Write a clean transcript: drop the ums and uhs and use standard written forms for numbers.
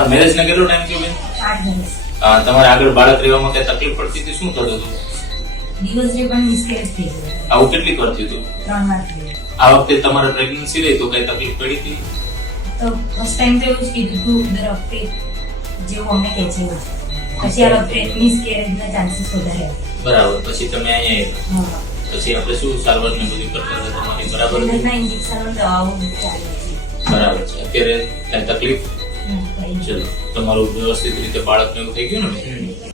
તમારા મેરેજ ને કેટલો ટાઈમ થયો બેન? 8 વર્ષ. તમારે આગળ બાળક રહેવામાં કઈ તકલીફ પડતી હતી? શું થતું હતું? દિવસ જે પણ મિસકેરેજ થઈ ગયો. આવું કેટલી વાર થયું હતું? 3 વાર થયું. આ વખતે તમારે પ્રેગ્નન્સી રહી તો કઈ તકલીફ પડી હતી? તો ફર્સ્ટ ટાઈમ તો એવું જ કીધું હતું દર વખતે જેવું અમને કહે છે એવું. પછી આ વખતે મિસકેરેજના ચાન્સીસ વધારે હતા. બરાબર. પછી તમે અહીંયા હા. પછી આપણે શું સારવાર ને બધું કરતા હતા તમારી? બરાબર છે? એના ઇન્જેક્શન દવાઓ ચાલે છે. બરાબર છે. અત્યારે કઈ તકલીફ? કઈ ચલો, તમારું વ્યવસ્થિત રીતે બાળક ને એવું થઈ ગયું ને?